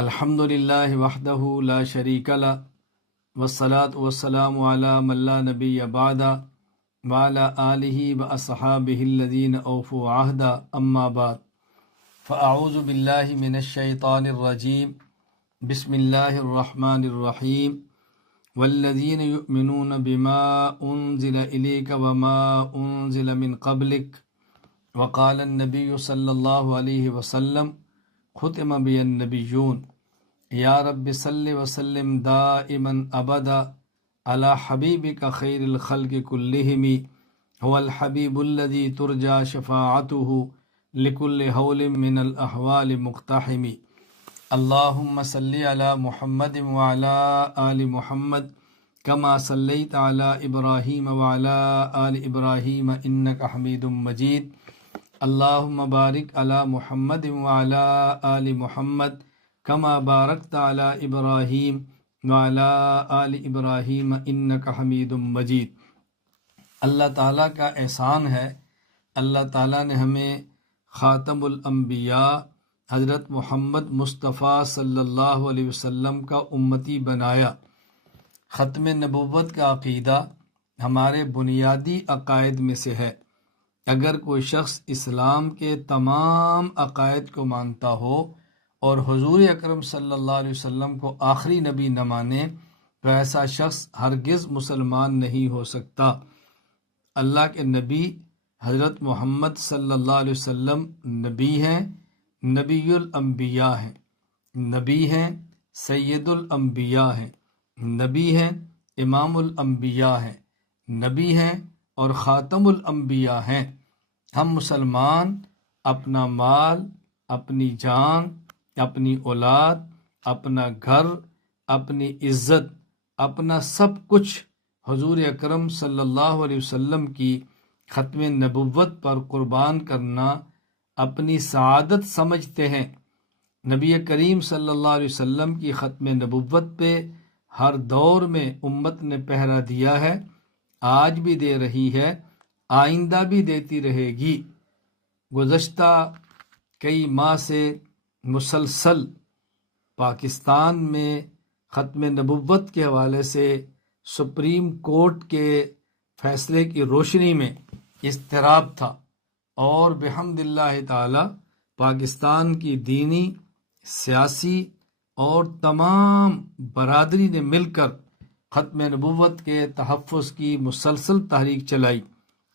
الحمد للہ وحدہ لا شریک لہ والصلاة والسلام علی من لا نبی بعدہ وعلی آلہ واصحابہ الذین اوفوا عہدہ اما بعد فاعوذ باللہ من الشیطان الرجیم بسم اللہ الرحمن الرحیم والذین یؤمنون بما انزل الیک وما انزل من قبلک وقال النبی صلی اللہ علیہ وسلم ختم بی النبیون یا رب صلی وسلم دائما ابدا علی حبیبک خیر الخلق کلہم هو الحبیب الذی ترجى شفاعته لکل حول من الاحوال مقتحم اللہم صلی علی محمد وعلی آل محمد کما صلیت علی ابراہیم وعلی آل ابراہیم انک حمید مجید اللہم بارک علی محمد وعلی آل محمد کما بارکت علی ابراہیم وعلی آل ابراہیم انک حمید مجید۔ اللہ تعالیٰ کا احسان ہے، اللہ تعالیٰ نے ہمیں خاتم الانبیاء حضرت محمد مصطفیٰ صلی اللہ علیہ وسلم کا امتی بنایا۔ ختم نبوت کا عقیدہ ہمارے بنیادی عقائد میں سے ہے۔ اگر کوئی شخص اسلام کے تمام عقائد کو مانتا ہو اور حضور اکرم صلی اللہ علیہ وسلم کو آخری نبی نہ مانے تو ایسا شخص ہرگز مسلمان نہیں ہو سکتا۔ اللہ کے نبی حضرت محمد صلی اللہ علیہ وسلم نبی ہیں، نبی الانبیاء ہیں، نبی ہیں، سید الانبیاء ہیں، نبی ہیں، امام الانبیاء ہیں، نبی ہیں اور خاتم الانبیاء ہیں۔ ہم مسلمان اپنا مال، اپنی جان، اپنی اولاد، اپنا گھر، اپنی عزت، اپنا سب کچھ حضور اکرم صلی اللہ علیہ وسلم کی ختم نبوت پر قربان کرنا اپنی سعادت سمجھتے ہیں۔ نبی کریم صلی اللہ علیہ وسلم کی ختم نبوت پہ ہر دور میں امت نے پہرا دیا ہے، آج بھی دے رہی ہے، آئندہ بھی دیتی رہے گی۔ گزشتہ کئی ماہ سے مسلسل پاکستان میں ختم نبوت کے حوالے سے سپریم کورٹ کے فیصلے کی روشنی میں اضطراب تھا، اور بحمد اللہ تعالی پاکستان کی دینی، سیاسی اور تمام برادری نے مل کر ختم نبوت کے تحفظ کی مسلسل تحریک چلائی۔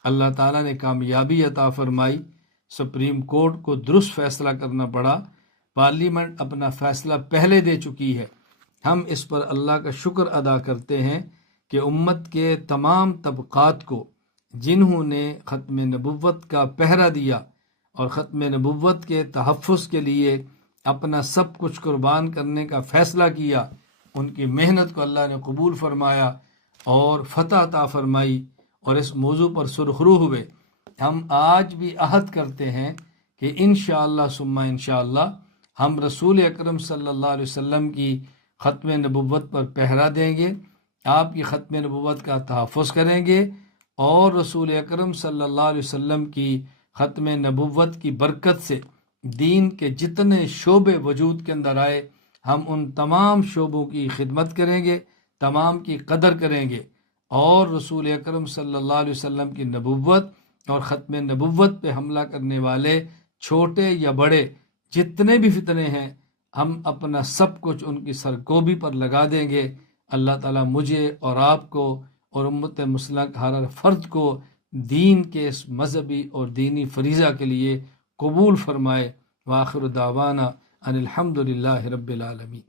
اللہ تعالیٰ نے کامیابی عطا فرمائی، سپریم کورٹ کو درست فیصلہ کرنا پڑا، پارلیمنٹ اپنا فیصلہ پہلے دے چکی ہے۔ ہم اس پر اللہ کا شکر ادا کرتے ہیں کہ امت کے تمام طبقات کو جنہوں نے ختم نبوت کا پہرا دیا اور ختم نبوت کے تحفظ کے لیے اپنا سب کچھ قربان کرنے کا فیصلہ کیا، ان کی محنت کو اللہ نے قبول فرمایا اور فتح عطا فرمائی اور اس موضوع پر سرخرو ہوئے۔ ہم آج بھی عہد کرتے ہیں کہ انشاءاللہ ثم انشاءاللہ ہم رسول اکرم صلی اللہ علیہ وسلم کی ختم نبوت پر پہرا دیں گے، آپ کی ختم نبوت کا تحفظ کریں گے، اور رسول اکرم صلی اللہ علیہ وسلم کی ختم نبوت کی برکت سے دین کے جتنے شعبے وجود کے اندر آئے ہم ان تمام شعبوں کی خدمت کریں گے، تمام کی قدر کریں گے، اور رسول اکرم صلی اللہ علیہ وسلم کی نبوت اور ختم نبوت پہ حملہ کرنے والے چھوٹے یا بڑے جتنے بھی فتنے ہیں ہم اپنا سب کچھ ان کی سرکوبی پر لگا دیں گے۔ اللہ تعالیٰ مجھے اور آپ کو اور امت مسلمہ کے ہر فرد کو دین کے اس مذہبی اور دینی فریضہ کے لیے قبول فرمائے۔ وآخر دعوانا ان الحمد للہ رب العالمین۔